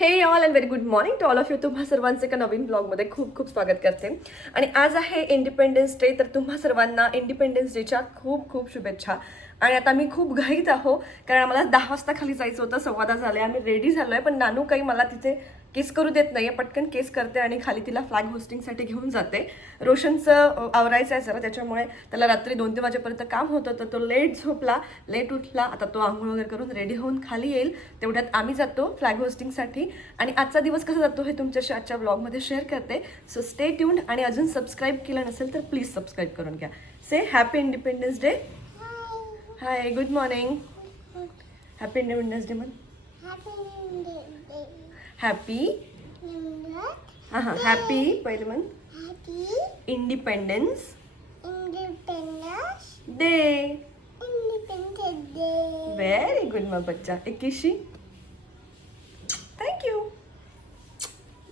हे all and very good morning to all of you. तुम्हा सर्वांचे एका नवीन ब्लॉगमध्ये खूप खूप स्वागत करते. आणि आज आहे इंडिपेंडन्स डे, तर तुम्हा सर्वांना इंडिपेंडन्स डेच्या खूप खूप शुभेच्छा. आणि आता मी खूप घाईत आहो, कारण आम्हाला 10 वाजता खाली जायचं होतं. 10:15 झाले, आम्ही रेडी झालो आहे, पण नानू काही मला तिथे केस करू देत नाही आहे. पटकन केस करते आणि खाली तिला फ्लॅग होस्टिंगसाठी घेऊन जाते. रोशनचं आवरायचं आहे जरा, त्याच्यामुळे त्याला रात्री 2-3 वाजेपर्यंत काम होतं, तर तो लेट झोपला, लेट उठला. आता तो आंघोळ वगैरे करून रेडी होऊन खाली येईल, तेवढ्यात आम्ही जातो फ्लॅग होस्टिंगसाठी. आणि आजचा दिवस कसा जातो हे तुमच्याशी आजच्या ब्लॉगमध्ये शेअर करते. So stay tuned. आणि अजून सबस्क्राईब केलं नसेल तर प्लीज सबस्क्राईब करून घ्या. Say happy independence day. Hi, good morning. Happy independence day म्हण. हॅपी हां हां हॅपी पहिले म्हण. Independence day. व्हेरी गुड मग बच्चा. एक किशी. थँक्यू.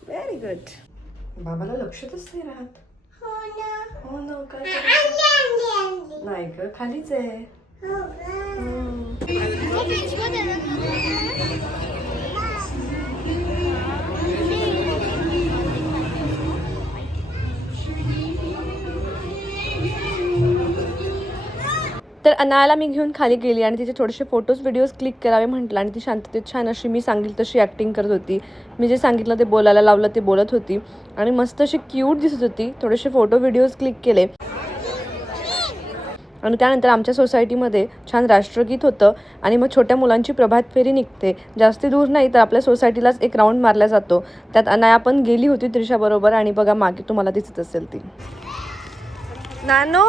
Very good. बाबाला लक्षातच नाही राहत. हो ना. काय नाही ग, खालीच आहे. तर अनायाला मी घेऊन खाली गेली आणि तिचे थोडेसे फोटोज व्हिडिओज क्लिक करावे म्हटलं. आणि ती शांततेत छान अशी मी सांगितलं तशी ॲक्टिंग करत होती. मी जे सांगितलं ते बोलायला लावलं ते बोलत होती आणि मस्त अशी क्यूट दिसत होती. थोडेसे फोटो व्हिडिओज क्लिक केले आणि त्यानंतर आमच्या सोसायटीमध्ये छान राष्ट्रगीत होतं. आणि मग छोट्या मुलांची प्रभात फेरी निघते. जास्ती दूर नाही तर आपल्या सोसायटीलाच एक राऊंड मारला जातो. त्यात अनाया पण गेली होती त्रिशाबरोबर. आणि बघा मागे तुम्हाला दिसत असेल ती नानो.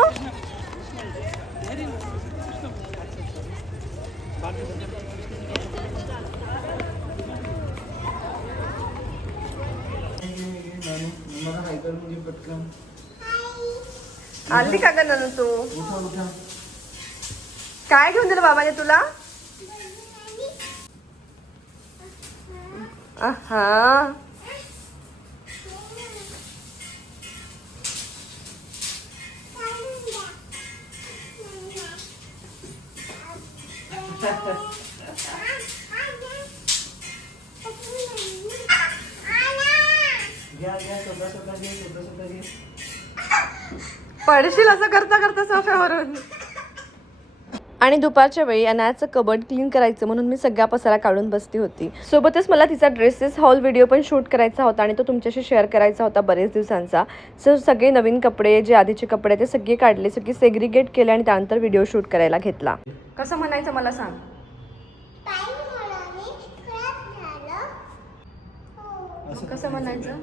आली का ग नानू तू? काय घेऊन दिलं बाबाने तुला? आहा. पडशील असं करता करता सोफ्यावरून. आणि दुपारच्या वेळी अनायाचं कबड क्लीन करायचं म्हणून मी सगळा पसारा काढून बसली होती. सोबतच मला तिचा ड्रेसेस हॉल व्हिडिओ पण शूट करायचा होता आणि तो तुमच्याशी शेअर करायचा होता बरेच दिवसांचा. सो सगळे नवीन कपडे, जे आधीचे कपडे ते सगळे काढले, सगळे सेग्रिगेट केले आणि त्यानंतर व्हिडिओ शूट करायला घेतला. कसं म्हणायचं मला सांग. कसं म्हणायचं?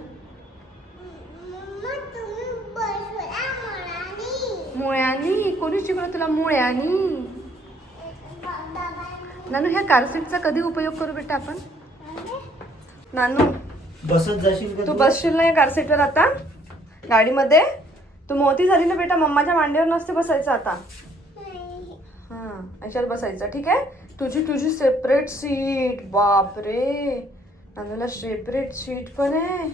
मुळ्यानी. कोणी शिकवलं तुला मुळ्यानी? नानू, ह्या कारसीटचा कधी उपयोग करू बेटा आपण? नानू, बसत जाशील का तू बसशील ना या कारसीटवर आता गाडीमध्ये? तू मोठी झाली ना बेटा, मम्माच्या मांडीवर नसते बसायचं आता. हां, अशात बसायचं. ठीक आहे. तुझी सेपरेट सीट. बापरे, नानूला सेपरेट सीट पण आहे.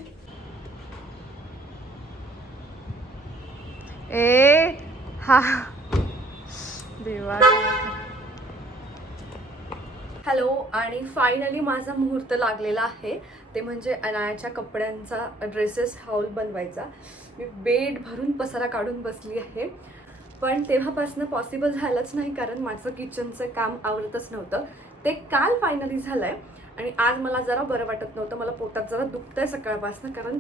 ए हा देवा. हॅलो. आणि फायनली माझा मुहूर्त लागलेला आहे, ते म्हणजे अनायाच्या कपड्यांचा ड्रेसेस हॉल बनवायचा. मी बेड भरून पसारा काढून बसली आहे, पण तेव्हापासून पॉसिबल झालंच नाही, कारण माझं किचनचं काम आवरतच नव्हतं. ते काल फायनली झालं आहे. आणि आज मला जरा बरं वाटत नव्हतं. मला पोटात जरा दुखतं आहे सकाळपासून, कारण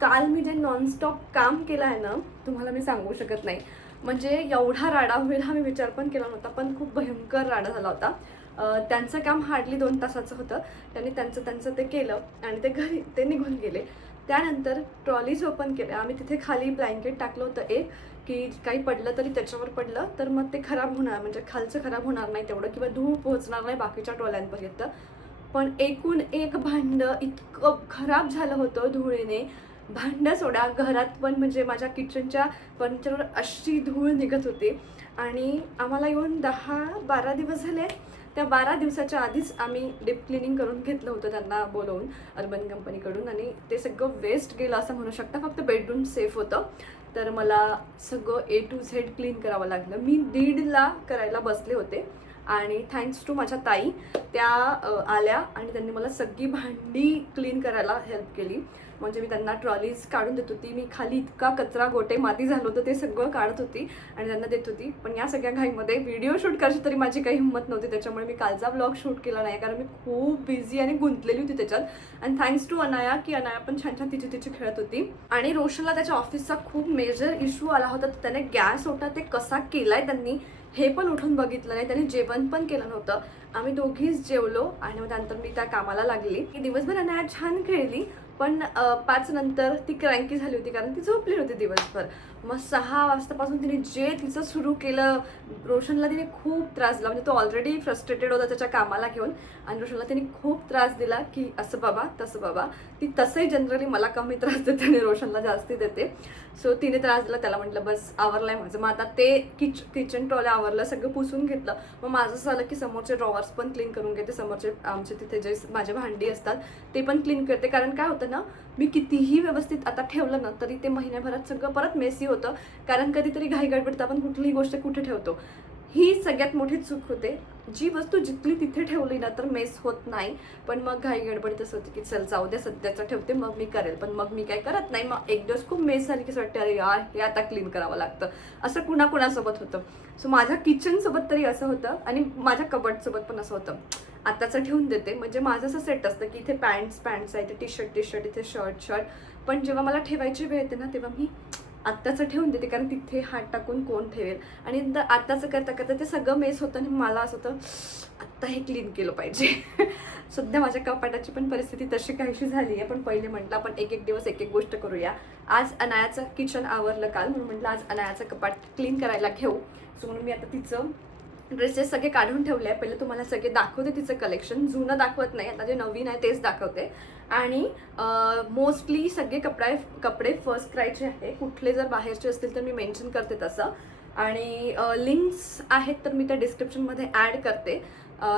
काल मी जे नॉनस्टॉप काम केलं आहे ना, तुम्हाला मी सांगू शकत नाही. म्हणजे एवढा राडा होईल हा मी विचार पण केला नव्हता, पण खूप भयंकर राडा झाला होता. त्यांचं काम हार्डली 2 तासाचं होतं. त्यांनी त्यांचं ते केलं आणि ते निघून गेले. त्यानंतर ट्रॉलीज ओपन केल्या. आम्ही तिथे खाली ब्लँकेट टाकलं होतं एक, की काही पडलं तरी त्याच्यावर पडलं तर मग ते खराब होणार, म्हणजे खालचं खराब होणार नाही तेवढं, किंवा धूळ पोहोचणार नाही बाकीच्या ट्रॉल्यांपर्यंत. पण एकूण एक भांडं इतकं खराब झालं होतं धुळेने. भांडं सोडा, घरात पण म्हणजे माझ्या किचनच्या फर्निचरवर अशी धूळ निघत होती. आणि आम्हाला येऊन 10-12 दिवस झाले. त्या 12 दिवसाच्या आधीच आम्ही डीप क्लिनिंग करून घेतलं होतं त्यांना बोलवून अर्बन कंपनीकडून. आणि ते सगळं वेस्ट गेलं असं म्हणू शकता. फक्त बेडरूम सेफ होतं. तर मला सगळं A to Z क्लीन करावं लागलं. मी 1:30ला करायला बसले होते आणि थँक्स टू माझ्या ताई, त्या आल्या आणि त्यांनी मला सगळी भांडी क्लीन करायला हेल्प केली. म्हणजे मी त्यांना ट्रॉलीज काढून देत होती, मी खाली इतका कचरा गोटे माती झालं होतं ते सगळं काढत होती आणि त्यांना देत होती. पण या सगळ्या घाईमध्ये व्हिडिओ शूट करायची तरी माझी काही हिंमत नव्हती, त्याच्यामुळे मी कालचा ब्लॉग शूट केला नाही, कारण मी खूप बिझी आणि गुंतलेली होती त्याच्यात. आणि थँक्स टू अनाया, की अनाया पण छान छान तिची खेळत होती. आणि रोशनला त्याच्या ऑफिसचा खूप मेजर इश्यू आला होता, तर त्याने गॅस होता ते कसा केलाय त्यांनी हे पण उठून बघितलं नाही, त्याने जेवण पण केलं नव्हतं. आम्ही दोघीच जेवलो आणि मग त्यानंतर मी त्या कामाला लागली. की दिवसभर अनाया छान खेळली, पण 5 नंतर ती क्रँकी झाली होती, कारण ती झोपली नव्हती दिवसभर. मग 6 वाजतापासून तिने जे तिचं सुरू केलं, रोशनला तिने खूप त्रास दिला. म्हणजे तो ऑलरेडी फ्रस्ट्रेटेड होता त्याच्या कामाला घेऊन, आणि रोशनला तिने खूप त्रास दिला की असं बाबा तसं बाबा. ती तसंही जनरली मला कमी त्रास देते आणि रोशनला जास्ती देते. सो तिने त्रास दिला, त्याला म्हटलं बस आवरलाय माझं. मग आता ते किचन ट्रॉले आवरलं, सगळं पुसून घेतलं. मग माझं असं झालं की समोरचे ड्रॉवर्स पण क्लीन करून घेते, समोरचे आमचे तिथे जे माझे भांडी असतात ते पण क्लीन करते. कारण काय होतं ना, मी कितीही व्यवस्थित आता ठेवलं ना तरी ते महिन्याभरात सगळं परत मेसी होतं, कारण कधीतरी घाई गडबडीत आपण कुठलीही गोष्ट कुठे ठेवतो. ही सगळ्यात मोठी चूक होते. जी वस्तू जिथली तिथे ठेवली ना तर मेस होत नाही, पण मग घाई गडबडीत असं होतं की चल जाऊ द्या सध्याचं ठेवते मग मी करेल, पण मग मी काय करत नाही. मग एक दिवस खूप मेस झाली की असं वाटतं अरे यार हे आता क्लीन करावं लागतं. असं कुणाकुणासोबत होतं. सो माझ्या किचनसोबत तरी असं होतं आणि माझ्या कबर्डसोबत पण असं होतं. आत्ताचं ठेवून देते, म्हणजे माझं असं सेट असतं की इथे पॅन्ट्स आहे, इथे टी शर्ट इथे शर्ट. पण जेव्हा मला ठेवायची वेळ येते ना तेव्हा मी आत्ताचं ठेवून देते, कारण तिथे हात टाकून कोण ठेवेल. आणि आत्ताचं करता करता ते सगळं मेस होतं आणि मला असं होतं आत्ता हे क्लीन केलं पाहिजे. सध्या माझ्या कपाटाची पण परिस्थिती तशी काहीशी झाली आहे, पण पहिले म्हटलं आपण एक दिवस एक गोष्ट करूया. आज अनायाचं किचन आवरलं काल, म्हणून म्हटलं आज अनायाचं कपाट क्लीन करायला घेऊ. सो म्हणून मी आता तिचं ड्रेसेस सगळे काढून ठेवले आहे. पहिले तुम्हाला सगळे दाखवते तिचं कलेक्शन, जुनं दाखवत नाही, आता जे नवीन आहे तेच दाखवते. आणि मोस्टली सगळे कपडे फर्स्ट क्रायचे आहे. कुठले जर बाहेरचे असतील तर मी मेन्शन करते तसं. आणि लिंक्स आहेत तर मी त्या डिस्क्रिप्शनमध्ये ॲड करते,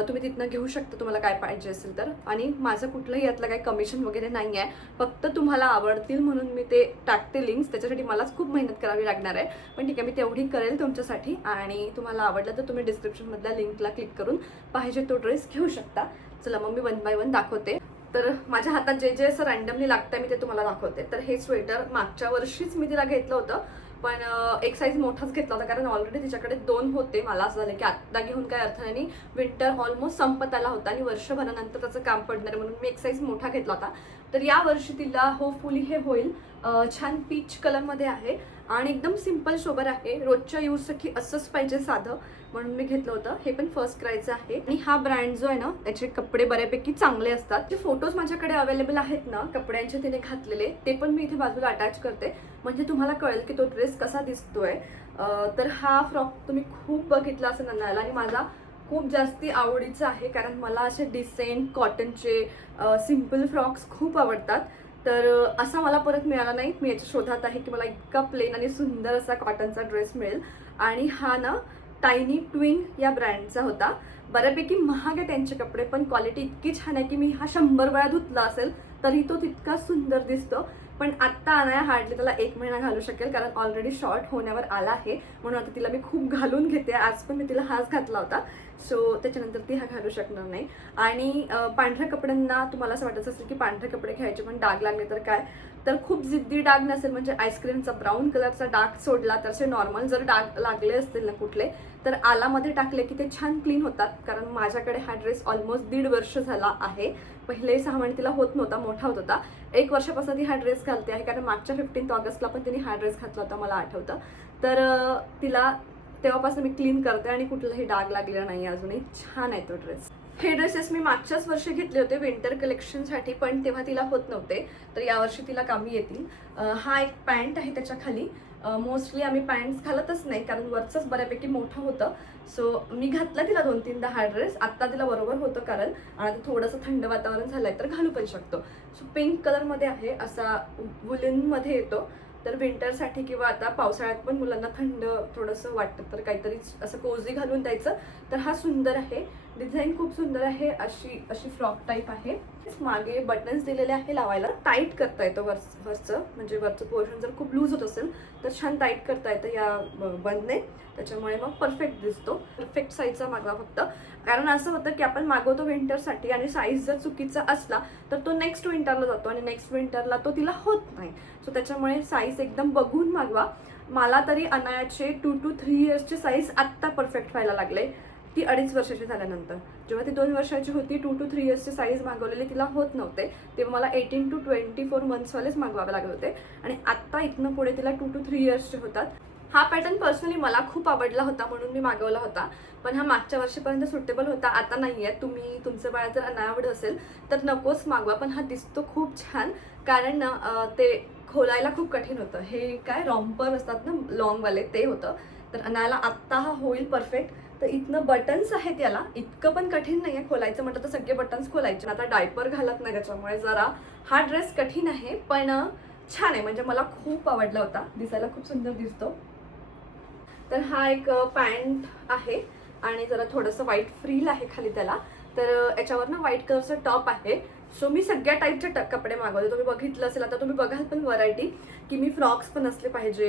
तुम्ही तिथनं घेऊ शकता तुम्हाला काय पाहिजे असेल तर. आणि माझं कुठलंही यातलं काही कमिशन वगैरे नाही आहे, फक्त तुम्हाला आवडतील म्हणून मी ते टाकते लिंक्स. त्याच्यासाठी मलाच खूप मेहनत करावी लागणार आहे, पण ठीक आहे मी तेवढी करेल तुमच्यासाठी. आणि तुम्हाला आवडलं तर तुम्ही डिस्क्रिप्शनमधल्या लिंकला क्लिक करून पाहिजे तो ड्रेस घेऊ शकता. चला मग मी 1 बाय 1 दाखवते. तर माझ्या हातात जे जे असं रँडमली लागतं मी ते तुम्हाला दाखवते. तर हे स्वेटर मागच्या वर्षीच मी तिला घेतलं होतं, पण एक साईज मोठाच घेतला होता, कारण ऑलरेडी तिच्याकडे 2 होते. मला असं झालं की आत्ता घेऊन काय अर्थ नाही, विंटर ऑलमोस्ट संपत आला होता आणि वर्षभरानंतर त्याचं काम पडणार, म्हणून मी एक साईज मोठा घेतला होता. तर या वर्षी तिला होपफुली हे होईल. छान पीच कलरमध्ये आहे आणि एकदम सिम्पल सोबर आहे. रोजच्या यूजसाठी असंच पाहिजे साधं, म्हणून मी घेतलं होतं. हे पण फर्स्ट क्रायचं आहे आणि हा ब्रँड जो आहे ना त्याचे कपडे बऱ्यापैकी चांगले असतात. जे फोटोज माझ्याकडे अवेलेबल आहेत ना कपड्यांचे तिने घातलेले, ते पण मी इथे बाजूला अटॅच करते, म्हणजे तुम्हाला कळेल की तो ड्रेस कसा दिसतोय. तर हा फ्रॉक तुम्ही खूप बघितला असं नन्नाला आणि माझा खूप जास्ती आवडीचा आहे, कारण मला असे डिसेंट कॉटनचे सिम्पल फ्रॉक्स खूप आवडतात. तर असा मला परत मिळाला नाही. मी याच्या शोधात आहे की मला इतका प्लेन आणि सुंदर असा कॉटनचा ड्रेस मिळेल. आणि हा ना टायनी ट्विंग या ब्रँडचा होता. बऱ्यापैकी महाग आहे त्यांचे कपडे, पण क्वालिटी इतकी छान आहे की मी हा 100 वेळा धुतला असेल तरी तो तितका सुंदर दिसतो. पण आत्ता अनाया हार्डली त्याला 1 महिना घालू शकेल, कारण ऑलरेडी शॉर्ट होण्यावर आला आहे, म्हणून आता तिला मी खूप घालून घेते. आज पण मी तिला हाच घातला होता, सो त्याच्यानंतर ती हा घालू शकणार नाही. आणि पांढऱ्या कपड्यांना तुम्हाला असं वाटत असेल की पांढरे कपडे घ्यायचे पण डाग लागले तर काय, तर खूप जिद्दी डाग नसेल, म्हणजे आईस्क्रीमचा ब्राऊन कलरचा डाग सोडला तर असे नॉर्मल जर डाग लागले असतील ना कुठले, तर आलामध्ये टाकले की ते छान क्लीन होतात. कारण माझ्याकडे हा ड्रेस ऑलमोस्ट 1.5 वर्ष झाला आहे. पहिले 6 महिने तिला होत नव्हता, मोठा होत होता. 1 वर्षापासून ती हा ड्रेस घालते आहे, कारण मागच्या 15 ऑगस्टला पण तिने हा ड्रेस घातला होता, मला आठवतं. तर तिला तेव्हापासून मी क्लीन करते आणि कुठलाही डाग लागलेला नाही अजूनही. छान आहे तो ड्रेस. हे ड्रेसेस मी मागच्याच वर्षी घेतले होते विंटर कलेक्शनसाठी, पण तेव्हा तिला होत नव्हते, तर यावर्षी तिला कामी येतील. हा एक पॅन्ट आहे त्याच्या खाली. मोस्टली आम्ही पॅन्ट्स घालतच नाही, कारण वरचंच बऱ्यापैकी मोठं होतं. सो मी घातला तिला 2-3दा हा ड्रेस. आत्ता तिला बरोबर होतं, कारण आता थोडंसं थंड वातावरण झालं आहे तर घालू पण शकतो. सो पिंक कलरमध्ये आहे, असा वुलनमध्ये येतो. तर विंटरसाठी किंवा आता पावसाळ्यात पण मुलांना थंड थोडंसं वाटतं तर काहीतरी असं कोझी घालून द्यायचं. तर हा सुंदर आहे. डिझाईन खूप सुंदर आहे, अशी अशी फ्रॉक टाईप आहे. मागे बटन्स दिलेले आहे लावायला, टाईट करता येतं वरचं, म्हणजे वरचं पोर्शन जर खूप लूज होत असेल तर छान टाईट करता येतं या बंदने, त्याच्यामुळे मग परफेक्ट दिसतो. परफेक्ट साईजचा मागवा फक्त, कारण असं होतं की आपण मागवतो विंटरसाठी आणि साईज जर चुकीचा असला तर तो नेक्स्ट विंटरला जातो आणि नेक्स्ट विंटरला तो तिला होत नाही. सो त्याच्यामुळे साईज एकदम बघून मागवा. मला तरी अनायाचे 2 to 3 इयर्सची साईज आत्ता परफेक्ट व्हायला लागले, ती 2.5 वर्षाची झाल्यानंतर. जेव्हा ती 2 वर्षाची होती 2 to 3 इयर्सची साईज मागवलेली तिला होत नव्हते, तेव्हा मला 18 to 24 मंथ्सवालेच मागवावे लागत होते आणि आत्ता इथनं पुढे तिला 2 to 3 इयर्सचे होतात. हा पॅटर्न पर्सनली मला खूप आवडला होता म्हणून मी मागवला होता, पण हा मागच्या वर्षीपर्यंत सुटेबल होता, आता नाही आहे. तुम्ही तुमचं बाळ जर अनायावड असेल तर नकोच मागवा, पण हा दिसतो खूप छान, कारण ते खोलायला खूप कठीण होतं. हे काय रॉम्पर असतात ना लॉंगवाले, ते होतं. तर अनायाला आत्ता हा होईल परफेक्ट. तर इथनं बटन्स आहेत, याला इतकं पण कठीण नाही आहे खोलायचं म्हटलं तर सगळे बटन्स खोलायचे. आता डायपर घालत नाही त्याच्यामुळे जरा हा ड्रेस कठीण आहे, पण छान आहे, म्हणजे मला खूप आवडला होता, दिसायला खूप सुंदर दिसतो. तर हा एक पॅन्ट आहे आणि जरा थोडंसं व्हाईट फ्रील आहे खाली त्याला. तर याच्यावर ना व्हाईट कलरचं टॉप आहे. सो मी सगळ्या टाईपचे कपडे मागवले. तुम्ही बघितलं असेल, आता तुम्ही बघाल पण व्हरायटी, की मी फ्रॉक्स पण असले पाहिजे,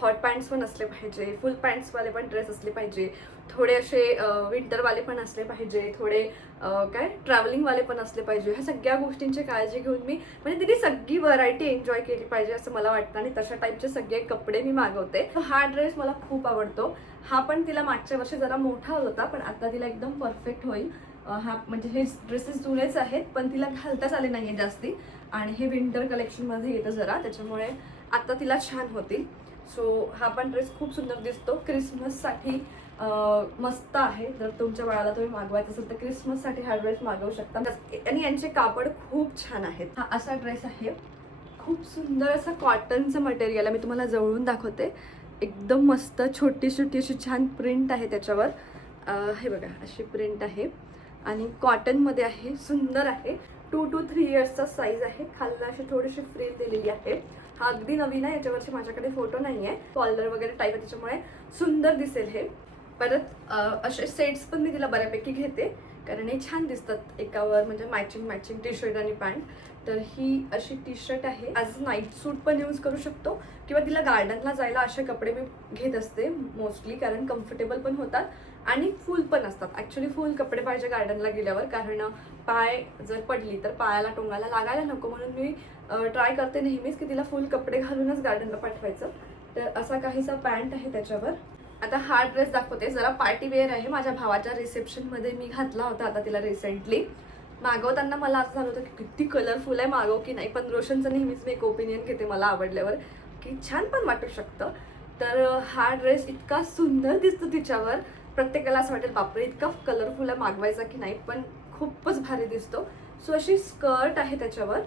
हॉट पॅन्ट्स पण असले पाहिजे, फुल पॅन्ट्सवाले पण ड्रेस असले पाहिजे, थोडे असे विंटरवाले पण असले पाहिजे, थोडे काय ट्रॅव्हलिंगवाले पण असले पाहिजे. ह्या सगळ्या गोष्टींची काळजी घेऊन मी, म्हणजे तिने सगळी व्हरायटी एन्जॉय केली पाहिजे असं मला वाटतं आणि तशा टाईपचे सगळे कपडे मी मागवते. हा ड्रेस मला खूप आवडतो. हा पण तिला मागच्या वर्षी जरा मोठा होता, पण आता तिला एकदम परफेक्ट होईल. हा म्हणजे हे ड्रेसेस जुनेच आहेत पण तिला घालताच आले नाही आहे जास्ती, आणि हे विंटर कलेक्शनमध्ये येतं जरा, त्याच्यामुळे आता तिला छान होतील. सो हा पण ड्रेस खूप सुंदर दिसतो. क्रिसमससाठी मस्त आहे. जर तुमच्या बाळाला तुम्ही मागवायचं असेल तर क्रिसमससाठी हा ड्रेस मागवू शकता आणि यांचे कापड खूप छान आहेत. हा असा ड्रेस आहे, खूप सुंदर असं कॉटनचं मटेरियल आहे. मी तुम्हाला जवळून दाखवते. एकदम मस्त छोटी छोटी अशी छान प्रिंट आहे त्याच्यावर. हे बघा अशी प्रिंट आहे आणि कॉटनमध्ये आहे, सुंदर आहे. 2 to 3 इयर्सचा साईज आहे. खालला अशी थोडीशी फ्रिल दिलेली आहे. हा अगदी नवीन आहे, याच्यावरची माझ्याकडे फोटो नाही आहे. कॉलर वगैरे टाईप आहे, त्याच्यामुळे सुंदर दिसेल हे. परत असे सेट्स पण मी तिला बऱ्यापैकी घेते, कारण हे छान दिसतात एकावर, म्हणजे मॅचिंग टी शर्ट आणि पॅन्ट. तर ही अशी टी शर्ट आहे, ॲज नाईट सूट पण यूज करू शकतो किंवा तिला गार्डनला जायला असे कपडे मी घेत असते मोस्टली, कारण कम्फर्टेबल पण होतात आणि फुल पण असतात. ॲक्च्युली फुल कपडे पाहिजे गार्डनला गेल्यावर, कारण पाय जर पडली तर पायाला टोंगाला लागायला नको, म्हणून मी ट्राय करते नेहमीच की तिला फुल कपडे घालूनच गार्डनला पाठवायचं. तर असा काहीसा पॅन्ट आहे त्याच्यावर. आता हा ड्रेस दाखवते, जरा पार्टी वेअर आहे. माझ्या भावाच्या रिसेप्शनमध्ये मी घातला होता आता तिला रिसेंटली. मागवताना मला असं झालं होतं की किती कलरफुल आहे, मागव की नाही, पण रोशनचं नेहमीच मी एक ओपिनियन घेते मला आवडल्यावर, की छान पण वाटू शकतं. तर हा ड्रेस इतका सुंदर दिसतो तिच्यावर, प्रत्येकाला असं वाटेल बापरे इतका कलरफुल आहे, मागवायचा की नाही, पण खूपच भारी दिसतो. सो अशी स्कर्ट आहे त्याच्यावर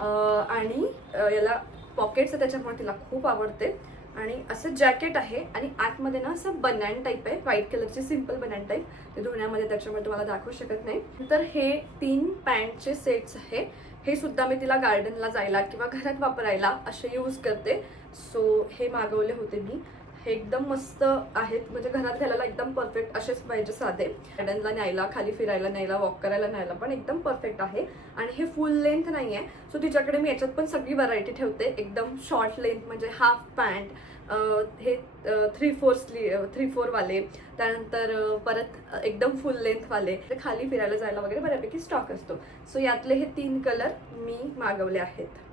आणि याला पॉकेट्स आहे, त्याच्यामुळे तिला खूप आवडते. आणि असं जॅकेट आहे आणि आतमध्ये ना असं बनान टाईप आहे, व्हाईट कलरची सिम्पल बनान टाईप. ते धुण्यामध्ये त्याच्यामुळे तुम्हाला दाखवू शकत नाही. तर हे 3 पॅन्टचे सेट्स आहे. हे सुद्धा मी तिला गार्डनला जायला किंवा घरात वापरायला असे यूज करते. सो हे मागवले होते मी. हे एकदम मस्त आहेत, म्हणजे घरात घालायला एकदम परफेक्ट असेच पाहिजे साधे. गार्डनला न्यायला, खाली फिरायला न्यायला, वॉक करायला न्यायला पण एकदम परफेक्ट आहे. आणि हे फुल लेंथ नाही आहे, सो तिच्याकडे मी याच्यात पण सगळी व्हरायटी ठेवते. एकदम शॉर्ट लेंथ म्हणजे हाफ पॅन्ट, हे 3/4 वाले, त्यानंतर परत एकदम फुल लेंथवाले, खाली फिरायला जायला वगैरे बऱ्यापैकी स्टॉक असतो. सो यातले हे 3 कलर मी मागवले आहेत.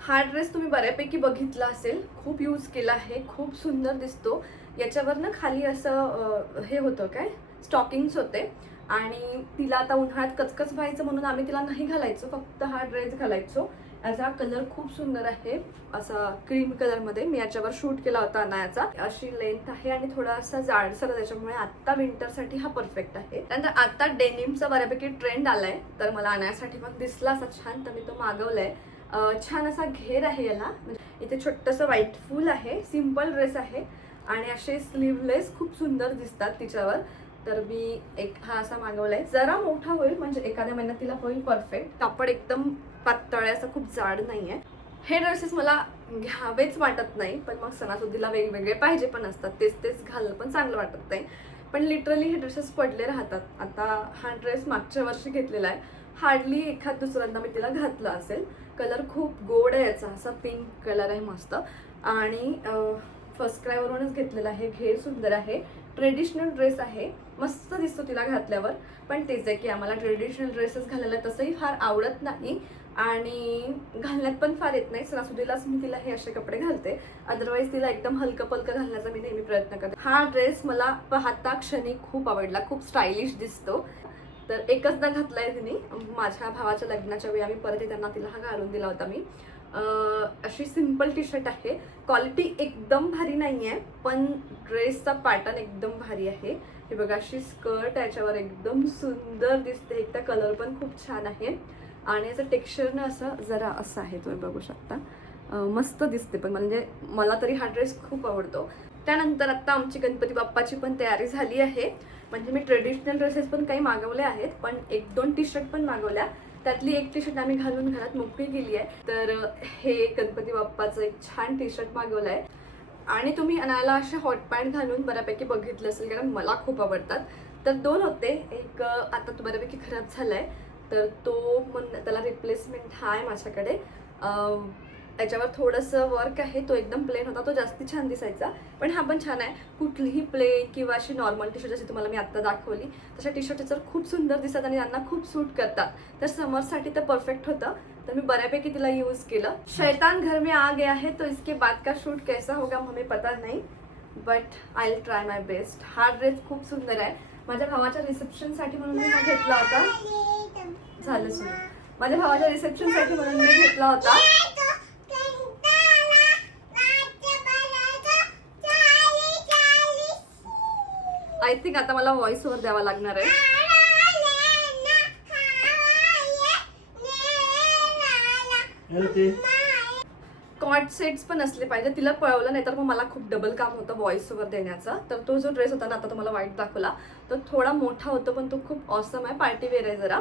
हा ड्रेस तुम्ही बऱ्यापैकी बघितला असेल, खूप यूज केला आहे, खूप सुंदर दिसतो. याच्यावर ना खाली असं हे होतं काय, स्टॉकिंग्स होते आणि तिला आता उन्हाळ्यात कचकच व्हायचं म्हणून आम्ही तिला नाही घालायचो, फक्त हा ड्रेस घालायचो. याचा कलर खूप सुंदर आहे, असा क्रीम कलरमध्ये. मी याच्यावर शूट केला होता अनायाचा. अशी लेंथ आहे आणि थोडासा जाडसर, त्याच्यामुळे आत्ता विंटरसाठी हा परफेक्ट आहे. त्यानंतर आता डेनिमचा बऱ्यापैकी ट्रेंड आलाय, तर मला अनायासाठी पण दिसला असा छान, तर मी तो मागवलाय. छान असा घेर आहे याला, म्हणजे इथे छोटंसं व्हाईट फूल आहे. सिम्पल ड्रेस आहे आणि असे स्लीवलेस खूप सुंदर दिसतात तिच्यावर. तर मी एक हा असा मागवलाय, जरा मोठा होईल म्हणजे एखाद्या महिन्यात तिला होईल परफेक्ट. कापड एकदम पातळ आहे, असं खूप जाड नाही आहे. हे ड्रेसेस मला घ्यावेच वाटत नाही, पण मग सणासुदीला वेगवेगळे पाहिजे पण असतात, तेच घालणं पण चांगलं वाटत नाही. पण लिटरली हे ड्रेसेस पडले राहतात. आता हा ड्रेस मागच्या वर्षी घेतलेला आहे, हार्डली एखाद दुसऱ्यांदा मी तिला घातला असेल. कलर खूप गोड आहे याचा, असा पिंक कलर आहे मस्त. आणि फर्स्ट क्रायवरूनच घेतलेला आहे. घेर सुंदर आहे, ट्रेडिशनल ड्रेस आहे, मस्त दिसतो तिला घातल्यावर. पण तेच आहे की आम्हाला ट्रेडिशनल ड्रेसेस घालायला तसंही फार आवडत नाही आणि घालण्यात पण फार येत नाही. सणासुदीलाच मी तिला हे असे कपडे घालते, अदरवाईज तिला एकदम हलकं पलकं घालण्याचा मी नेहमी प्रयत्न करते. हा ड्रेस मला पाहता क्षणी खूप आवडला, खूप स्टायलिश दिसतो. तर एकचदा घातलाय तिने, माझ्या भावाच्या लग्नाच्या वेळी आम्ही परत त्यांना तिला हा घालून दिला होता मी. अशी सिंपल टी शर्ट आहे, क्वालिटी एकदम भारी नाही आहे, पण ड्रेसचा पॅटर्न एकदम भारी आहे. हे बघा, अशी स्कर्ट याच्यावर एकदम सुंदर दिसते. एकदा कलर पण खूप छान आहे आणि याचं टेक्स्चरनं असं जरा असं आहे, तुम्ही बघू शकता, मस्त दिसते. पण म्हणजे मला तरी हा ड्रेस खूप आवडतो. त्यानंतर आता आमची गणपती बाप्पाची पण तयारी झाली आहे. म्हणजे मी ट्रेडिशनल ड्रेसेस पण काही मागवले आहेत, पण 1-2 टी शर्ट पण मागवल्या. त्यातली एक टी शर्ट आम्ही घालून घरात मोकळी केली आहे. तर हे गणपती बाप्पाचं एक छान टी शर्ट मागवलं आहे. आणि तुम्ही अनायाला असे हॉट पॅन्ट घालून बऱ्यापैकी बघितलं असेल, कारण मला खूप आवडतात. तर 2 होते, एक आता तो बऱ्यापैकी खराब झाला आहे, तर तो त्याला रिप्लेसमेंट हा आहे माझ्याकडे. याच्यावर थोडंसं वर्क आहे, तो एकदम प्लेन होता, तो जास्ती छान दिसायचा. पण हा पण छान आहे. कुठलीही प्लेन किंवा अशी नॉर्मल टी शर्ट जशी तुम्हाला मी आत्ता दाखवली तशा टी शर्ट जर खूप सुंदर दिसतात आणि त्यांना खूप सूट करतात. तर समरसाठी तर परफेक्ट होतं. तर मी बऱ्यापैकी तिला यूज केलं. शैतान घर में आ गया है, तो इसके बाद का शूट कैसा होगा हमें पता नहीं, but I will try my best. हा ड्रेस खूप सुंदर आहे. माझ्या भावाच्या रिसेप्शनसाठी म्हणून मी हा घेतला होता. झालं सुरू. माझ्या भावाच्या रिसेप्शनसाठी म्हणून मी घेतला होता. आय थिंक आता मला व्हॉइस ओव्हर द्यावा लागणार आहे. कॉर्ड सेट्स पण असले पाहिजे. तिला पळवलं नाही तर मग मला खूप डबल काम होतं व्हॉइस ओव्हर देण्याचं. तर तो जो ड्रेस होता ना, आता तुम्हाला वाईट दाखवला, तो थोडा मोठा होतो, पण तो खूप ऑसम आहे, पार्टी वेअर आहे जरा.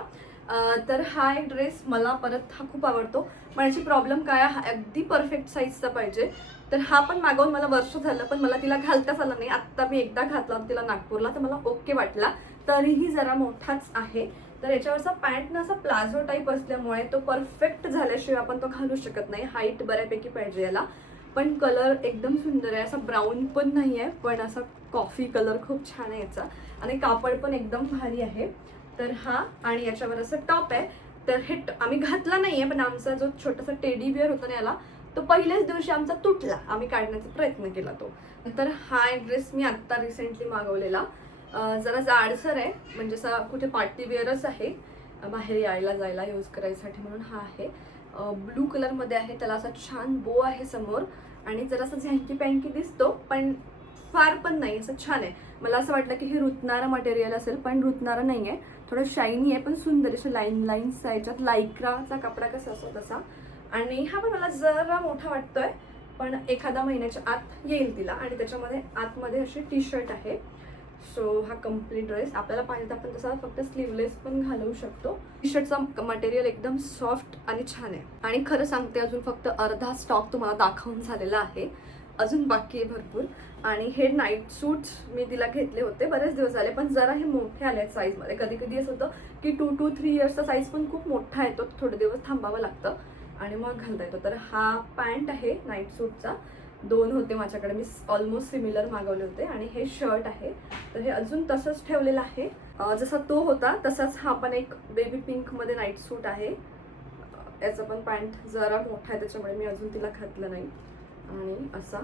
तर हा एक ड्रेस मला परत हा खूप आवडतो. पण याची प्रॉब्लेम काय आहे, हा अगदी परफेक्ट साईजचा पाहिजे. तर हा पण मागवून मला वर्ष झालं, पण मला तिला घालताच आला नाही. आत्ता मी एकदा घातला तिला नागपूरला, तर मला ओके वाटला. तरीही जरा मोठाच आहे. तर याच्यावरचा पॅन्ट ना असा प्लाझो टाईप असल्यामुळे तो परफेक्ट झाल्याशिवाय आपण तो घालू शकत नाही. हाईट बऱ्यापैकी पाहिजे याला. पण कलर एकदम सुंदर आहे, असा ब्राऊन पण नाही आहे, पण असा कॉफी कलर खूप छान आहे याचा. आणि कापड पण एकदम भारी आहे. तर हा, आणि याच्यावर असं टॉप आहे. तर हे आम्ही घातला नाही आहे, पण आमचा जो छोटासा टेडी बिअर होता ना याला, तो पहिल्याच दिवशी आमचा तुटला. आम्ही काढण्याचा प्रयत्न केला तो. तर हा एक ड्रेस मी आत्ता रिसेंटली मागवलेला. जरा जाडसर आहे, म्हणजे असा कुठे पार्टी वेअरच आहे, बाहेर यायला जायला यूज करायसाठी म्हणून हा आहे. ब्लू कलरमध्ये आहे, त्याला असा छान बो आहे समोर आणि जरासा झँकी पँकी दिसतो, पण फार पण नाही, असं छान आहे. मला असं वाटलं की हे रुतणारं मटेरियल असेल, पण रुतणारं नाही आहे. थोडं शायनी आहे, पण सुंदर असे लाईन्स आहे याच्यात. लायक्राचा कपडा कसा असतो तसा. आणि हा पण मला जरा मोठा वाटतोय, पण एखादा महिन्याच्या आत येईल तिला. आणि त्याच्यामध्ये आतमध्ये अशी टी शर्ट आहे. सो हा कम्प्लीट ड्रेस आपल्याला पाहिजे तर आपण तसा फक्त स्लीवलेस पण घालवू शकतो. टी शर्टचा मटेरियल एकदम सॉफ्ट आणि छान आहे. आणि खरं सांगते, अजून फक्त अर्धा स्टॉक तुम्हाला दाखवून झालेला आहे, अजून बाकी आहे भरपूर. आणि हे नाईट सूट्स मी तिला घेतले होते, बरेच दिवस झाले, पण जरा हे मोठे आले आहेत साईजमध्ये. कधी कधी असं होतं की 2 to 3 इयर्सचा साईज पण खूप मोठा येतो, थोडे दिवस थांबावं लागतं आणि मग घालता येतो. तर हा पॅन्ट आहे नाईट सूटचा. 2 होते माझ्याकडे, मी ऑलमोस्ट सिमिलर मागवले होते. आणि हे शर्ट आहे, तर हे अजून तसंच ठेवलेलं आहे. जसा तो होता तसाच हा पण एक बेबी पिंकमध्ये नाईट सूट आहे. याचा पण पॅन्ट जरा मोठा आहे, त्याच्यामुळे मी अजून तिला घातलं नाही. आणि असा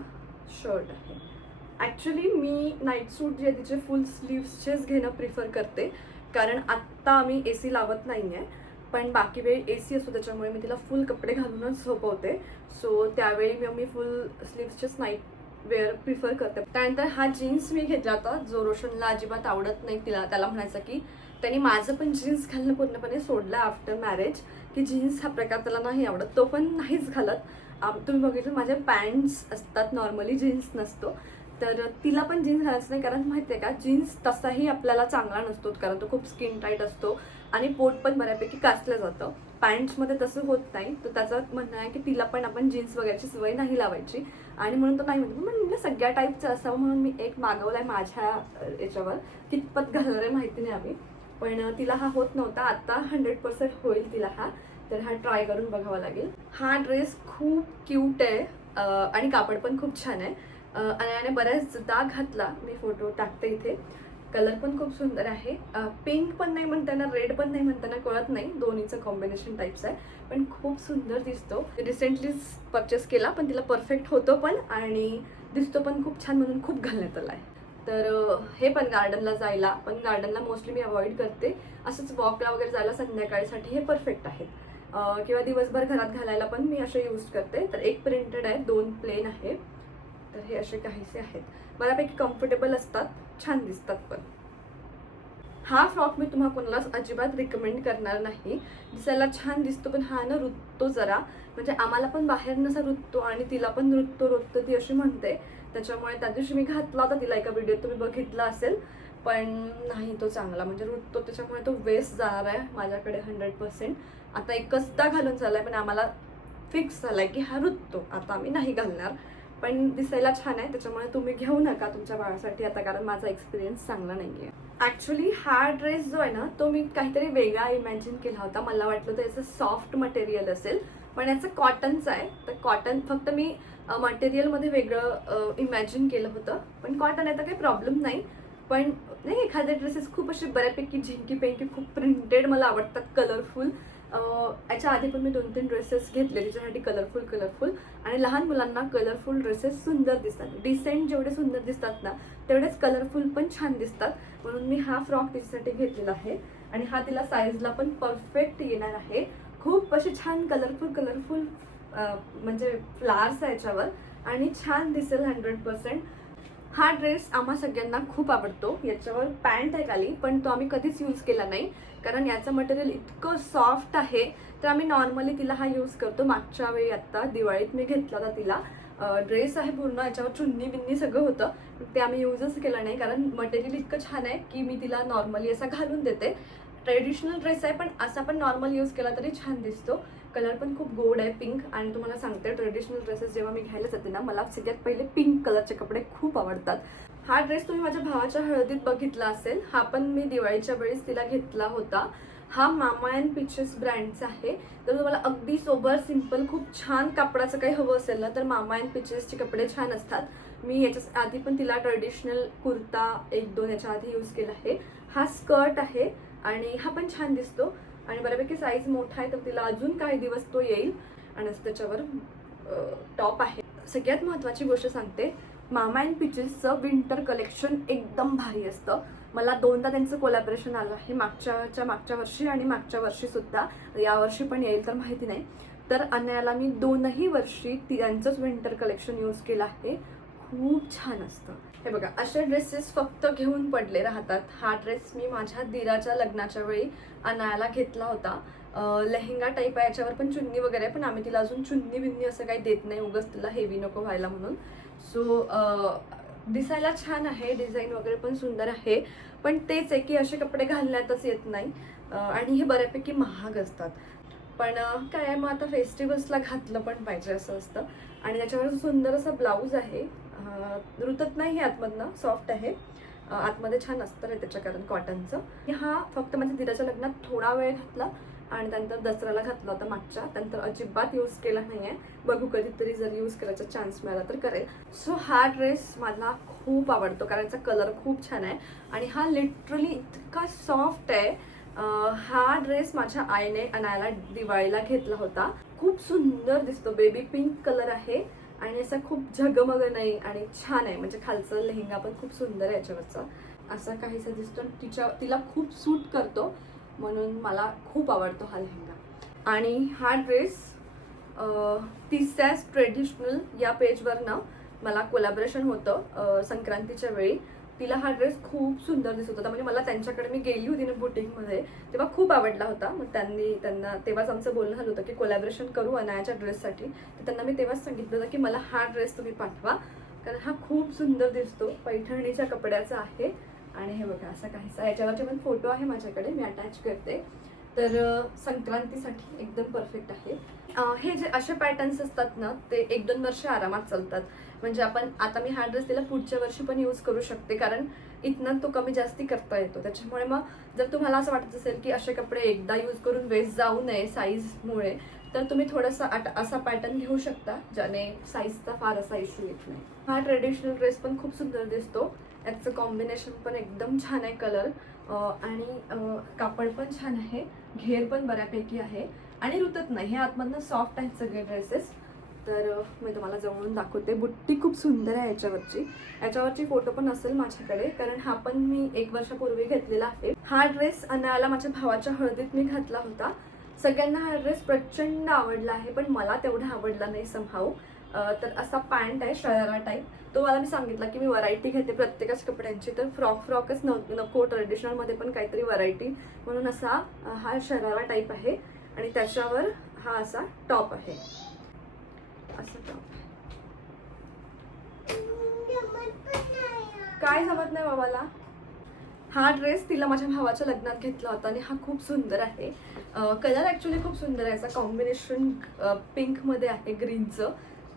शर्ट आहे. ॲक्च्युली मी नाईट सूट जे तिचे फुल स्लीव्सचेच घेणं प्रिफर करते, कारण आत्ता आम्ही AC लावत नाही आहे, पण बाकी वेळ AC असतो, त्याच्यामुळे मी तिला फुल कपडे घालूनच झोपवते. सो त्यावेळी मी फुल स्लीव्सचेच नाईट वेअर प्रिफर करते. त्यानंतर हा जीन्स मी घेतला होता, जो रोशनला अजिबात आवडत नाही. त्याला म्हणायचं की त्यांनी माझं पण जीन्स घालणं पूर्णपणे सोडलं आफ्टर मॅरेज, की जीन्स हा प्रकार त्याला नाही आवडत, तो पण नाहीच घालत. तुम्ही बघितलं माझे पॅन्ट्स असतात नॉर्मली, जीन्स नसतो. तर तिला पण जीन्स घालायचं नाही, कारण माहिती आहे का, जीन्स तसाही आपल्याला चांगला नसतो, कारण तो खूप स्किन टाईट असतो आणि पोट पण बऱ्यापैकी काचलं जातं. पॅन्ट्समध्ये तसं होत नाही. तर त्याचं म्हणणं आहे की तिला पण आपण जीन्स वगैरेची सवय नाही लावायची आणि म्हणून तो नाही म्हणतो. पण मला सगळ्या टाईपचं असावं म्हणून मी एक मागवला आहे माझ्या याच्यावर. कितपत घालणार आहे माहिती नाही आम्ही, पण तिला हा होत नव्हता. आता 100% होईल तिला हा. तर हा ट्राय करून बघावा लागेल. हा ड्रेस खूप क्यूट आहे आणि कापड पण खूप छान आहे. आणि बऱ्याचदा घातला, मी फोटो टाकते इथे. कलर पण खूप सुंदर आहे. पिंक पण नाही म्हणताना, रेड पण नाही म्हणताना कळत नाही, दोन्हीचं कॉम्बिनेशन टाईप्स आहे, पण खूप सुंदर दिसतो. रिसेंटलीच परचेस केला, पण तिला परफेक्ट होतो पण आणि दिसतो पण खूप छान, म्हणून खूप घालण्यात आला आहे. तर हे पण गार्डनला जायला, पण गार्डनला मोस्टली मी अवॉइड करते. असंच वॉकला वगैरे जायला संध्याकाळीसाठी हे परफेक्ट आहेत. किंवा दिवसभर घरात घालायला पण मी असे यूज करते. तर एक प्रिंटेड आहे, 2 प्लेन आहे. तर हे असे काहीसे आहेत, बऱ्यापैकी कम्फर्टेबल असतात, छान दिसतात. पण हा फ्रॉक मी तुम्हाला कोणालाच अजिबात रिकमेंड करणार नाही. दिसायला छान दिसतो, पण हा ना रुततो जरा, म्हणजे आम्हाला पण बाहेर नसा रुततो आणि तिला पण रुततो ती अशी म्हणते. त्याच्यामुळे त्या दिवशी मी घातला होता तिला, एका व्हिडिओत तुम्ही बघितला असेल, पण नाही तो चांगला, म्हणजे रुततो. त्याच्यामुळे तो वेस्ट जाणार आहे माझ्याकडे 100%. आता एकचदा घालून झालाय, पण आम्हाला फिक्स झालाय की हा रुततो, आता आम्ही नाही घालणार. पण दिसायला छान आहे, त्याच्यामुळे तुम्ही घेऊ नका तुमच्या बाळासाठी आता, कारण माझा एक्सपिरियन्स चांगला नाही आहे. ॲक्च्युली हा ड्रेस जो आहे ना, तो मी काहीतरी वेगळा इमॅजिन केला होता. मला वाटलं तर याचं सॉफ्ट मटेरियल असेल, पण याचं कॉटनचं आहे. तर कॉटन फक्त मी मटेरियलमध्ये वेगळं इमॅजिन केलं होतं, पण कॉटन आहे तर काही प्रॉब्लेम नाही. पण नाही, एखादे ड्रेसेस खूप असे बऱ्यापैकी झिंकी पेंकी खूप प्रिंटेड मला आवडतात, कलरफुल. याच्या आधी पण मी 2-3 ड्रेसेस घेतले तिच्यासाठी, कलरफुल. आणि लहान मुलांना कलरफुल ड्रेसेस सुंदर दिसतात. डिसेंट जेवढे सुंदर दिसतात ना, तेवढेच कलरफुल पण छान दिसतात. म्हणून मी हा फ्रॉक तिच्यासाठी घेतलेला आहे आणि हा तिला साईजला पण परफेक्ट येणार आहे. खूप असे छान कलरफुल म्हणजे फ्लावर्स आहे याच्यावर आणि छान दिसेल 100%. हा ड्रेस आम्हा सगळ्यांना खूप आवडतो. याच्यावर पॅन्ट आहे खाली, पण तो आम्ही कधीच यूज केला नाही, कारण याचं मटेरियल इतकं सॉफ्ट आहे. तर आम्ही नॉर्मली तिला हा यूज करतो. मागच्या वेळी आत्ता दिवाळीत मी घेतला होता तिला. ड्रेस आहे पूर्ण, याच्यावर चुन्नी बिन्नी सगळं होतं, ते आम्ही यूजच केलं नाही, कारण मटेरियल इतकं छान आहे की मी तिला नॉर्मली असा घालून देते. ट्रेडिशनल ड्रेस आहे, पण असा पण नॉर्मल यूज केला तरी छान दिसतो. कलर पण खूप गोड आहे, पिंक. आणि तुम्हाला सांगते, ट्रेडिशनल ड्रेसेस जेव्हा मी घ्यायला जाते ना, मला सगळ्यात पहिले पिंक कलरचे कपडे खूप आवडतात. हा ड्रेस तुम्ही माझ्या भावाच्या हळदीत बघितला असेल. हा पण मी दिवाळीच्या वेळेस तिला घेतला होता. हा मामा अँड पिचेस ब्रँडचा आहे. तर तुम्हाला अगदी सोबर सिंपल खूप छान कापडाचं काही हवं असेल ना, तर मामा अँड पिचेसचे कपडे छान असतात. मी याच्या आधी पण तिला ट्रेडिशनल कुर्ता 1-2 याच्या आधी यूज केला आहे. हा स्कर्ट आहे आणि हा पण छान दिसतो आणि बऱ्यापैकी साईज मोठा आहे, तर तिला अजून काही दिवस तो येईल. आणि त्याच्यावर टॉप आहे. सगळ्यात महत्त्वाची गोष्ट सांगते, मामा अँड पिचेसचं विंटर कलेक्शन एकदम भारी असतं. मला 2दा त्यांचं कोलॅबरेशन आलं आहे, मागच्या वर्षी आणि मागच्या वर्षीसुद्धा. यावर्षी पण येईल तर माहिती नाही. तर अनयाला मी 2ही वर्षी त्यांचंच विंटर कलेक्शन यूज केलं आहे. खूप छान असतं. हे बघा, असे ड्रेसेस फक्त घेऊन पडले राहतात. हा ड्रेस मी माझ्या दिराच्या लग्नाच्या वेळी अनायाला घेतला होता. लेहंगा टाईप आहे, याच्यावर पण चुन्नी वगैरे, पण आम्ही तिला अजून चुन्नी बिन्नी असं काही देत नाही, उगाच तिला हेवी नको व्हायला म्हणून. सो दिसायला छान आहे, डिझाईन वगैरे पण सुंदर आहे, पण तेच आहे की असे कपडे घालण्यातच येत नाही आणि हे बऱ्यापैकी महाग असतात. पण काय, मग आता फेस्टिवल्सला घातलं पण पाहिजे असं असतं. आणि त्याच्यावर सुंदर असा ब्लाऊज आहे, रुतत नाही हे, आतमधनं सॉफ्ट आहे, आतमध्ये छान असतं रे त्याच्या, कारण कॉटनचं. हा फक्त माझ्या दिराच्या लग्नात थोडा वेळ घातला आणि त्यानंतर दसऱ्याला घातला होता मागच्या, त्यानंतर अजिबात यूज केला नाही आहे. बघू कधीतरी जर यूज करायचा चान्स मिळाला तर करेल. सो हा ड्रेस मला खूप आवडतो, कारण याचा कलर खूप छान आहे आणि हा लिटरली इतका सॉफ्ट आहे. हा ड्रेस माझ्या आईने अनायाला दिवाळीला घेतला होता. खूप सुंदर दिसतो, बेबी पिंक कलर आहे आणि असा खूप झगमग नाही आणि छान आहे. म्हणजे खालचं लेहंगा पण खूप सुंदर आहे याच्यावरचा, असा काहीसा दिसतो. तिला खूप सूट करतो, म्हणून मला खूप आवडतो हा लेहंगा. आणि हा ड्रेस तिसऱ्याच ट्रेडिशनल या पेजवरनं मला कोलॅबरेशन होतं संक्रांतीच्या वेळी. तिला हा ड्रेस खूप सुंदर दिसत होता, म्हणजे मला त्यांच्याकडे मी गेली होती ना बुटीकमध्ये, तेव्हा खूप आवडला होता. मग त्यांना तेव्हाच आमचं बोलणं झालं होतं की कोलॅबरेशन करू अनायाच्या ड्रेससाठी. तर त्यांना मी तेव्हाच सांगितलं होतं की मला हा ड्रेस तुम्ही पाठवा, कारण हा खूप सुंदर दिसतो, पैठणीच्या कपड्याचा आहे. आणि हे बघा, असा काहीसा, याच्यावरचे पण फोटो आहे माझ्याकडे, मी अटॅच करते. तर संक्रांतीसाठी एकदम परफेक्ट आहे. हे जे असे पॅटर्न्स असतात ना, ते 1-2 वर्ष आरामात चालतात. म्हणजे आपण आता मी हा ड्रेस तिला पुढच्या वर्षी पण यूज करू शकते, कारण इथनं तो कमी जास्ती करता येतो. त्याच्यामुळे मग जर तुम्हाला असं वाटत असेल की असे कपडे एकदा यूज करून वेस्ट जाऊ नये साईजमुळे, तर तुम्ही थोडासा असा पॅटर्न घेऊ शकता, ज्याने साईजचा फार असा इश्यू येत नाही. हा ट्रेडिशनल ड्रेस पण खूप सुंदर दिसतो. याचं कॉम्बिनेशन पण एकदम छान आहे, कलर आणि कापड पण छान आहे, घेर पण बऱ्यापैकी आहे आणि रुतत नाही. हे आतमधनं सॉफ्ट आहेत सगळे ड्रेसेस. तर मी तुम्हाला जवळून दाखवते. बुट्टी खूप सुंदर आहे याच्यावरची फोटो पण असेल माझ्याकडे, कारण हा पण मी 1 वर्षापूर्वी घेतलेला आहे. हा ड्रेस अनायाला माझ्या भावाच्या हळदीत मी घातला होता. सगळ्यांना हा ड्रेस प्रचंड आवडला आहे, पण मला तेवढा आवडला नाही समहाऊ. तर असा पॅन्ट आहे शरारा टाईप. तो मला मी सांगितला की मी व्हरायटी घेते प्रत्येकाच कपड्यांची, तर फ्रॉकच नको, ट्रेडिशनलमध्ये पण काहीतरी व्हरायटी म्हणून असा हा शरारा टाईप आहे आणि त्याच्यावर हा असा टॉप आहे. असं टॉप काय जमत नाही बाबाला. हा ड्रेस तिला माझ्या भावाच्या लग्नात घेतला होता आणि हा खूप सुंदर आहे. कलर ॲक्च्युली खूप सुंदर आहे. याचा कॉम्बिनेशन पिंकमध्ये आहे, ग्रीनचं.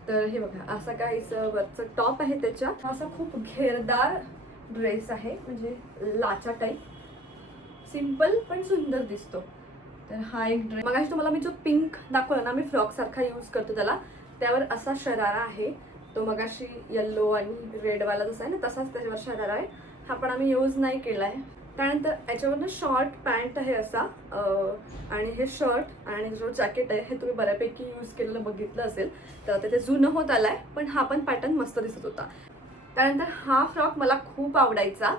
तर हे बघा, असा काहीचं वरचं टॉप आहे त्याच्या. हा असा खूप घेरदार ड्रेस आहे, म्हणजे लाचा टाईप. सिम्पल पण सुंदर दिसतो. तर हा एक ड्रेस. मगाशी तुम्हाला मी जो पिंक दाखवला ना, मी फ्रॉक सारखा यूज करतो त्याला, त्यावर असा शरारा आहे. तो मगाशी येल्लो आणि रेडवाला जसा आहे ना, तसाच त्याच्यावर शरारा आहे. हा पण आम्ही यूज नाही केला आहे. त्यानंतर याच्यावरनं शॉर्ट पॅन्ट आहे असा, आणि हे शर्ट आणि जो जॅकेट आहे हे तुम्ही बऱ्यापैकी यूज केलेलं बघितलं असेल. तर ते जुनं होत आलाय, पण हा पण पॅटर्न मस्त दिसत होता. त्यानंतर हा फ्रॉक मला खूप आवडायचा.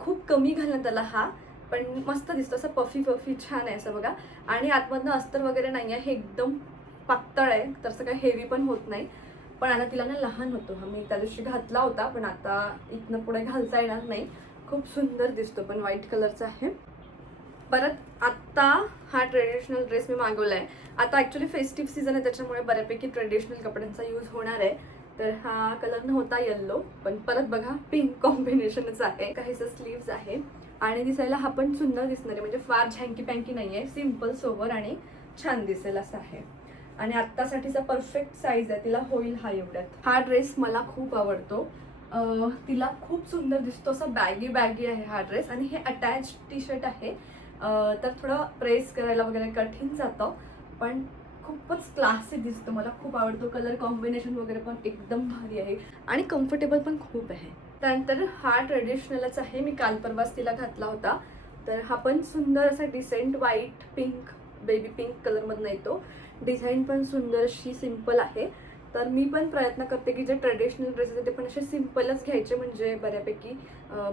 खूप कमी घालण्यात आला हा, पण मस्त दिसतो. असं पफी छान आहे असं बघा. आणि आतमधनं अस्तर वगैरे नाही आहे, हे एकदम पातळ आहे, तसं काही हेवी पण होत नाही. पण आता तिला ना लहान होतो हा, मी त्या दिवशी घातला होता, पण आता इथनं पुढे घालता येणार नाही. खूप सुंदर दिसतो, पण व्हाईट कलरचा आहे. परत आत्ता हा ट्रेडिशनल ड्रेस मी मागवला आहे. आता ॲक्च्युली फेस्टिव्ह सीझन आहे, त्याच्यामुळे बऱ्यापैकी ट्रेडिशनल कपड्यांचा यूज होणार आहे. तर हा कलर नव्हता येल्लो, पण परत बघा पिंक कॉम्बिनेशनच आहे. काहीसं स्लीव्स आहे आणि दिसायला हा पण सुंदर दिसणार आहे, म्हणजे फार झँकी पँकी नाही आहे, सिम्पल सोबर आणि छान दिसेल असं आहे. आणि आत्तासाठीचा परफेक्ट साईज आहे, तिला होईल हा एवढ्यात. हा ड्रेस मला खूप आवडतो. तिला खूप सुंदर दिसतो, असा बॅगी आहे हा ड्रेस. आणि हे अटॅच टी शर्ट आहे, तर थोडं प्रेस करायला वगैरे कठीण जातं, पण खूपच क्लासी दिसतो. मला खूप आवडतो. कलर कॉम्बिनेशन वगैरे पण एकदम भारी आहे आणि कम्फर्टेबल पण खूप आहे. त्यानंतर हा ट्रेडिशनलच आहे, मी काल परवाच तिला घातला होता. तर हा पण सुंदर असा decent white pink, baby pink कलरमधनं येतो. डिझाईन पण सुंदर अशी सिम्पल आहे. तर मी पण प्रयत्न करते की जे ट्रेडिशनल ड्रेसेस आहेत ते पण असे सिम्पलच घ्यायचे, म्हणजे बऱ्यापैकी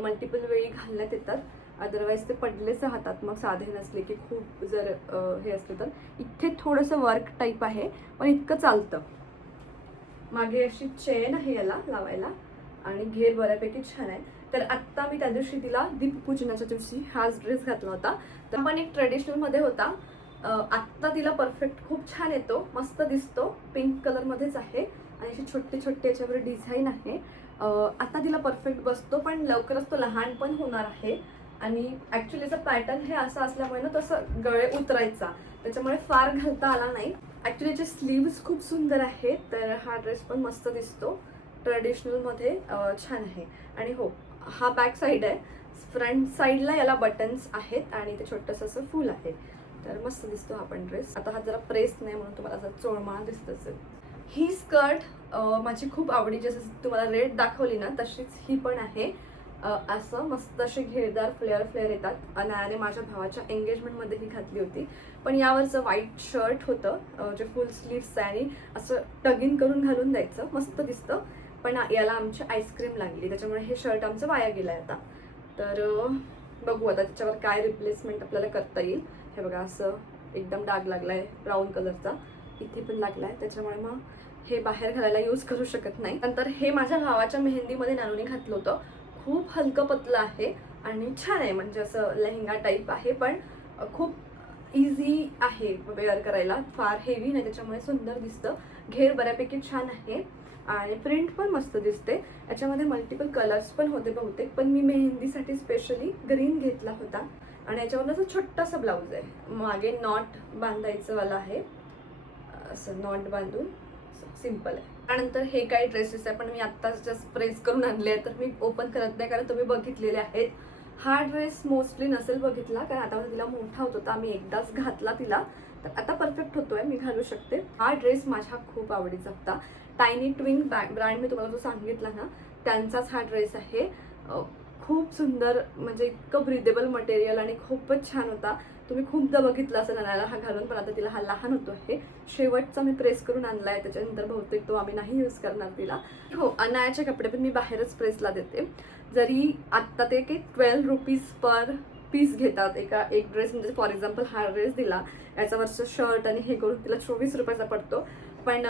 मल्टिपल वेळी घालण्यात येतात. अदरवाईज ते पडलेच राहतात मग साधे नसले की, खूप जर हे असले तर. इथे थोडंसं वर्क टाईप आहे, पण इतकं चालतं. मागे अशी चेन आहे याला लावायला आणि घेर बऱ्यापैकी छान आहे. तर आत्ता मी त्या दिवशी तिला दीपपूजनाच्या दिवशी हाच ड्रेस घातला होता. तर पण एक ट्रेडिशनलमध्ये होता. आत्ता तिला परफेक्ट खूप छान येतो, मस्त दिसतो. पिंक कलरमध्येच आहे आणि अशी छोटे याच्यावर डिझाईन आहे. आता तिला परफेक्ट बसतो, पण लवकरच तो लहान पण होणार आहे. आणि ॲक्च्युलीचा पॅटर्न हे असं असल्यामुळे ना, तसं गळे उतरायचा, त्याच्यामुळे फार घालता आला नाही. ॲक्च्युली याचे स्लीव्स खूप सुंदर आहेत, तर हा ड्रेस पण मस्त दिसतो. ट्रेडिशनलमध्ये छान आहे. आणि हो, हा बॅक साईड आहे. फ्रंट साईडला याला बटन्स आहेत आणि ते छोटंसं असं फुल आहे. तर मस्त दिसतो हा पण ड्रेस. आता हा जरा प्रेस नाही म्हणून तुम्हाला असं चोळमाळ दिसत असेल. ही स्कर्ट माझी खूप आवडीची, जसं तुम्हाला रेड दाखवली ना तशीच ही पण आहे. असं मस्त असे घेरदार फ्लेअर येतात. अनायाने माझ्या भावाच्या एंगेजमेंटमध्ये ही घातली होती. पण यावरचं व्हाईट शर्ट होतं, जे फुल स्लीव्स आहे आणि असं टगिन करून घालून द्यायचं, मस्त दिसतं. पण याला आमची आईस्क्रीम लागली, त्याच्यामुळे हे शर्ट आमचं वाया गेलं आहे आता. तर बघू आता त्याच्यावर काय रिप्लेसमेंट आपल्याला करता येईल. हे बघा, असं एकदम डाग लागला आहे ब्राऊन कलरचा, इथे पण लागला आहे, त्याच्यामुळे मग हे बाहेर घालायला यूज करू शकत नाही. नंतर हे माझ्या भावाच्या मेहंदीमध्ये नानूने घातलं होतं. खूप हलकं पतलं आहे आणि छान आहे, म्हणजे असं लेहंगा टाईप आहे, पण खूप इझी आहे वेअर करायला, फार हेवी नाही, त्याच्यामुळे सुंदर दिसतं. घेर बऱ्यापैकी छान आहे आणि प्रिंट पण मस्त दिसते. याच्यामध्ये मल्टिपल कलर्स पण होते बहुतेक, पण मी मेहंदीसाठी स्पेशली ग्रीन घेतला होता. आणि याच्यावर असं छोटासा ब्लाऊज आहे, मागे नॉट बांधायचं वाला आहे, असं नॉट बांधून सिंपल आहे. त्यानंतर हे काही ड्रेसेस आहे, पण मी आत्ताच जस्ट प्रेस करून आणले आहे, तर मी ओपन करत नाही कारण तुम्ही बघितलेले आहेत. हा ड्रेस मोस्टली नसेल बघितला कारण आता तिला मोठा होत होता, मी एकदाच घातला तिला, तर आता परफेक्ट होतोय, मी घालू शकते. हा ड्रेस माझ्या खूप आवडीचा होता. टायनी ट्विंग ब्रँड मी तुम्हाला जो सांगितला ना, त्यांचाच हा ड्रेस आहे. खूप सुंदर, म्हणजे इतकं ब्रिदेबल मटेरियल आणि खूपच छान होता. तुम्ही खूपदा बघितलं असं अनायाला हा घालून, पण आता तिला हा लहान होतो आहे. शेवटचा मी प्रेस करून आणलाय, त्याच्यानंतर बहुतेक तो आम्ही नाही यूज करणार तिला. हो, अनायाचे कपडे पण मी बाहेरच प्रेसला देते. जरी आत्ता ते काही 12 रुपीज पर पीस घेतात एक ड्रेस, म्हणजे फॉर एक्झाम्पल हा ड्रेस दिला, याच्यावरचं शर्ट आणि हे करून तिला 24 रुपयाचा पडतो. पण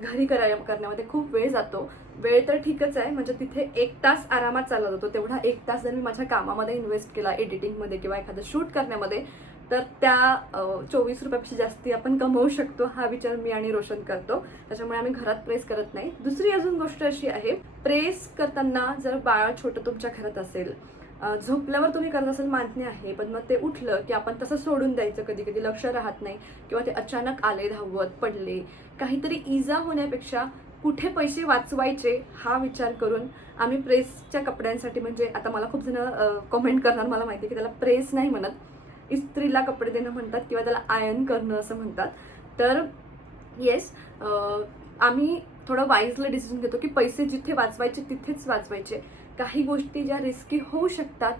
घरी करण्यामध्ये खूप वेळ जातो. वेळ तर ठीकच आहे, म्हणजे तिथे 1 तास आरामात चालला जातो. तेवढा 1 तास जर मी माझ्या कामामध्ये इन्व्हेस्ट केला, एडिटिंगमध्ये किंवा एखादं शूट करण्यामध्ये, तर त्या 24 रुपयापेक्षा जास्ती आपण कमवू शकतो, हा विचार मी आणि रोशन करतो. त्याच्यामुळे आम्ही घरात प्रेस करत नाही. दुसरी अजून गोष्ट अशी आहे, प्रेस करताना जर बाळ छोटं तुमच्या घरात असेल, झोपल्यावर तुम्ही करत असेल मान्य आहे, पण मग ते उठलं की आपण तसं सोडून द्यायचं, कधी कधी लक्ष राहत नाही किंवा ते अचानक आले, धावत पडले, काहीतरी इजा होण्यापेक्षा कुठे पैसे वाचवायचे हा विचार करून आम्ही प्रेसच्या कपड्यांसाठी, म्हणजे आता मला खूप जण कमेंट करणार, मला माहिती आहे की त्याला प्रेस नाही म्हणत, इस्त्रीला कपडे देणं म्हणतात किंवा त्याला आयर्न करणं असं म्हणतात. तर येस, आम्ही थोडं वाईजली डिसिजन घेतो की पैसे जिथे वाचवायचे तिथेच वाचवायचे. काही गोष्टी ज्या रिस्की होऊ शकतात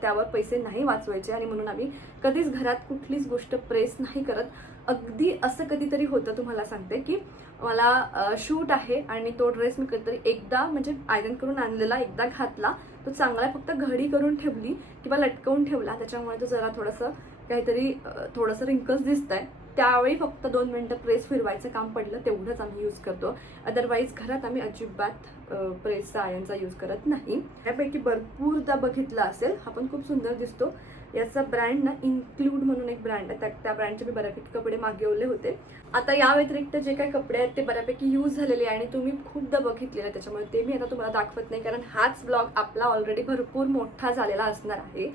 त्यावर पैसे नाही वाचवायचे, आणि म्हणून आम्ही कधीच घरात कुठलीच गोष्ट प्रेस नाही करत. अगदी असं कधीतरी होतं, तुम्हाला सांगते की मला शूट आहे आणि तो ड्रेस मी कधीतरी एकदा, म्हणजे आयरन करून आणलेला, एकदा घातला, तो चांगला फक्त घडी करून ठेवली किंवा लटकवून ठेवला, त्याच्यामुळे तो जरा थोडंसं रिंकल्स दिसत आहे. त्यावेळी फक्त 2 मिनिटं प्रेस फिरवायचं काम पडलं, तेवढंच आम्ही यूज करतो. अदरवाईज घरात आम्ही अजिबात प्रेसचा आयर्नचा यूज करत नाही. त्यापैकी भरपूरदा बघितला असेल, हा पण खूप सुंदर दिसतो. याचा ब्रँड ना इन्क्लूड म्हणून एक ब्रँड आहे, त्या ब्रँडचे मी बऱ्यापैकी कपडे मागवले होते. आता या व्यतिरिक्त जे काही कपडे आहेत ते बऱ्यापैकी यूज झालेले आहे आणि तुम्ही खूपदा बघितलेले, त्याच्यामुळे ते मी आता तुम्हाला दाखवत नाही, कारण हाच ब्लॉग आपला ऑलरेडी भरपूर मोठा झालेला असणार आहे.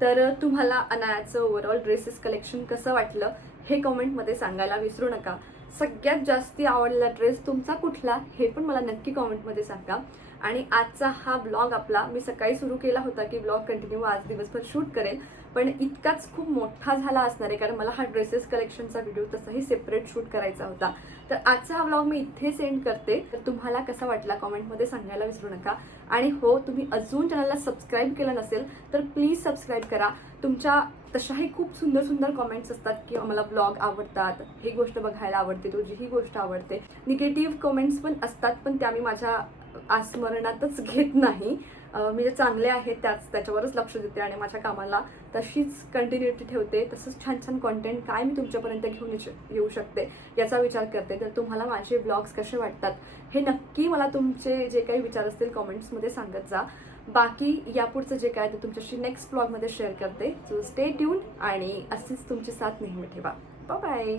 तर तुम्हाला अनायाचं ओव्हरऑल ड्रेसेस कलेक्शन कसं वाटलं हे कमेंटमध्ये सांगायला विसरू नका. सगळ्यात जास्ती आवडलेला ड्रेस तुमचा कुठला हे पण मला नक्की कमेंटमध्ये सांगा. आणि आजचा हा ब्लॉग आपला, मी सकाळी सुरू केला होता की ब्लॉग कंटिन्यू आज दिवसभर शूट करेल, पण इतकाच खूप मोठा झाला असणार आहे, कारण मला हा ड्रेसेस कलेक्शनचा व्हिडिओ तसाही सेपरेट शूट करायचा होता. तर आजचा हा ब्लॉग मी इथे सेंड करते. तर तुम्हाला कसा वाटला कमेंटमध्ये सांगायला विसरू नका. आणि हो, तुम्ही अजून चॅनलला सबस्क्राईब केलं नसेल तर प्लीज सबस्क्राईब करा. तुमच्या तशाही खूप सुंदर सुंदर कमेंट्स असतात की मला ब्लॉग आवडतात, ही गोष्ट बघायला आवडते, तुझी ही गोष्ट आवडते. निगेटिव्ह कमेंट्स पण असतात, पण त्या मी माझ्या आस्मरणातच घेत नाही. मी जे चांगले आहेत त्याच्यावरच लक्ष देते आणि माझ्या कामाला तशीच कंटिन्युटी ठेवते. तसंच छान छान कॉन्टेंट काय मी तुमच्यापर्यंत घेऊन येऊ शकते याचा विचार करते. तर तुम्हाला माझे ब्लॉग्स कसे वाटतात हे नक्की मला तुमचे जे काही विचार असतील कमेंट्समध्ये सांगत जा. बाकी यापुढचं जे काय ते तुमच्याशी नेक्स्ट ब्लॉगमध्ये शेअर करते. सो स्टे ट्यून आणि अशीच तुमची साथ नेहमी ठेवा. Bye bye.